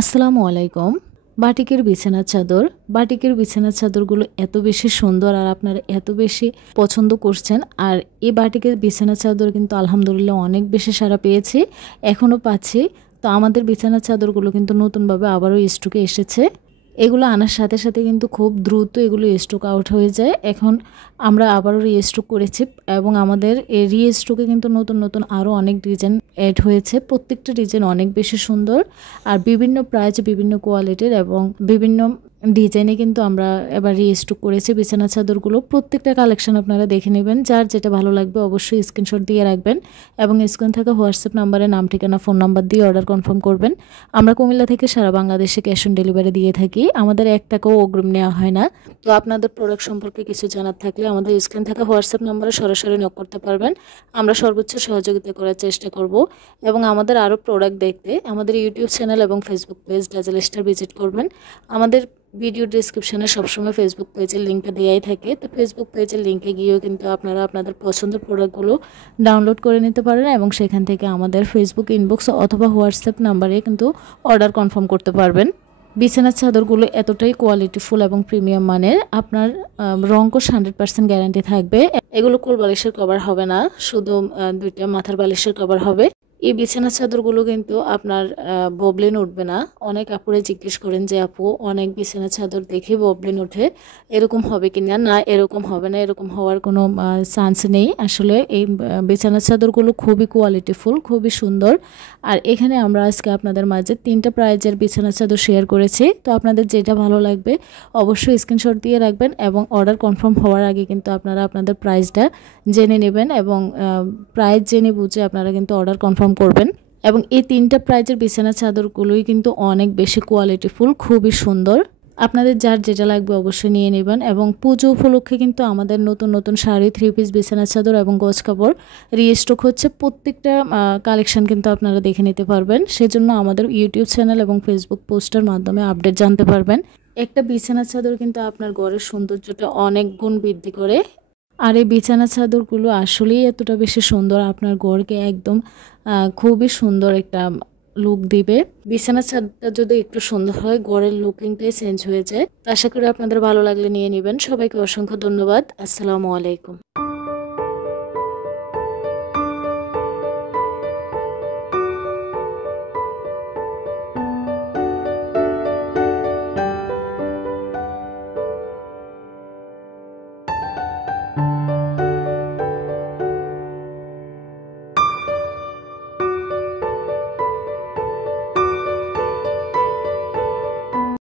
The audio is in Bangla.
আসসালামু আলাইকুম। বাটিকের বিছানার চাদর, বাটিকের বিছানার চাদরগুলো এত বেশি সুন্দর আর আপনারা এত বেশি পছন্দ করছেন। আর এই বাটিকের বিছানার চাদর কিন্তু আলহামদুলিল্লাহ অনেক বেশি সাড়া পেয়েছি, এখনও পাচ্ছি। তো আমাদের বিছানার চাদরগুলো কিন্তু নতুনভাবে আবারও স্টকে এসেছে। এগুলো আনার সাথে সাথে কিন্তু খুব দ্রুত এগুলো স্টক আউট হয়ে যায়। এখন আমরা আবারও রিস্টক করেছি এবং আমাদের এই রিস্টকে কিন্তু নতুন নতুন আরও অনেক ডিজাইন অ্যাড হয়েছে। প্রত্যেকটা ডিজাইন অনেক বেশি সুন্দর আর বিভিন্ন প্রাইস, বিভিন্ন কোয়ালিটির এবং বিভিন্ন ডিজাইনে কিন্তু আমরা এবার রিস্টক করেছি বিছানা চাদরগুলো। প্রত্যেকটা কালেকশন আপনারা দেখে নেবেন, যার যেটা ভালো লাগবে অবশ্যই স্ক্রিনশট দিয়ে রাখবেন এবং স্ক্রিন থাকা হোয়াটসঅ্যাপ নাম্বারে নাম, ঠিকানা, ফোন নাম্বার দিয়ে অর্ডার কনফার্ম করবেন। আমরা কুমিল্লা থেকে সারা বাংলাদেশে ক্যাশ অন ডেলিভারি দিয়ে থাকি, আমাদের 1 টাকাও অগ্রিম নেওয়া হয় না। তো আপনাদের প্রোডাক্ট সম্পর্কে কিছু জানার থাকলে আমাদের স্ক্রিন থাকা হোয়াটসঅ্যাপ নাম্বারে সরাসরি নক করতে পারবেন, আমরা সর্বোচ্চ সহযোগিতা করার চেষ্টা করব। এবং আমাদের আরও প্রোডাক্ট দেখতে আমাদের ইউটিউব চ্যানেল এবং Facebook page dazzle star visit করবেন। আমাদের ভিডিও ডিসক্রিপশনে সবসময় ফেসবুক পেজের লিঙ্কটা দেওয়াই থাকে, তো ফেসবুক পেজের লিঙ্কে গিয়েও কিন্তু আপনারা আপনাদের পছন্দের প্রোডাক্টগুলো ডাউনলোড করে নিতে পারেন এবং সেখান থেকে আমাদের ফেসবুক ইনবক্স অথবা হোয়াটসঅ্যাপ নাম্বারে কিন্তু অর্ডার কনফার্ম করতে পারবেন। বিছানার চাদরগুলো এতটাই কোয়ালিটিফুল এবং প্রিমিয়াম মানের, আপনার রঙকশ 100% গ্যারান্টি থাকবে। এগুলো কোল বালিশের কভার হবে না, শুধু 2টা মাথার বালিশের কভার হবে। এই বিছানার চাদরগুলো কিন্তু আপনার ববলিন উঠবে না। অনেক আপুরে জিজ্ঞেস করেন যে আপু অনেক বিছানার চাদর দেখে ববলিন ওঠে, এরকম হবে কি না? না, এরকম হবে না, এরকম হওয়ার কোনো চান্স নেই। আসলে এই বিছানার চাদরগুলো খুবই কোয়ালিটিফুল, খুবই সুন্দর। আর এখানে আমরা আজকে আপনাদের মাঝে 3টা প্রাইজের বিছানার চাদর শেয়ার করেছি। তো আপনাদের যেটা ভালো লাগবে অবশ্যই স্ক্রিনশট দিয়ে রাখবেন এবং অর্ডার কনফার্ম হওয়ার আগে কিন্তু আপনারা আপনাদের প্রাইসটা জেনে নেবেন এবং প্রাইস জেনে বুঝে আপনারা কিন্তু অর্ডার কনফার্ম করবেন। এবং এই 3টা প্রাইজের বিছানার চাদরগুলোই কিন্তু অনেক বেশি কোয়ালিটিফুল, খুবই সুন্দর। আপনাদের যার যেটা লাগবে অবশ্যই নিয়ে নেবেন। এবং পুজো উপলক্ষে কিন্তু আমাদের নতুন নতুন শাড়ি, 3 পিস বিছানার চাদর এবং গজ কাপড় রিস্টক হচ্ছে। প্রত্যেকটা কালেকশন কিন্তু আপনারা দেখে নিতে পারবেন, সেজন্য আমাদের ইউটিউব চ্যানেল এবং ফেসবুক পোস্টের মাধ্যমে আপডেট জানতে পারবেন। একটা বিছানার চাদর কিন্তু আপনার ঘরের সৌন্দর্যটা অনেক গুণ বৃদ্ধি করে। আর এই বিছানা চাদরগুলো আসলেই এতটা বেশি সুন্দর, আপনার ঘরকে একদম খুবই সুন্দর একটা লুক দিবে। বিছানার চাদরটা যদি একটু সুন্দর হয়, ঘরের লুকিংটাই চেঞ্জ হয়ে যায়। আশা করি আপনাদের ভালো লাগলে নিয়ে নেবেন। সবাইকে অসংখ্য ধন্যবাদ। আসসালামু আলাইকুম।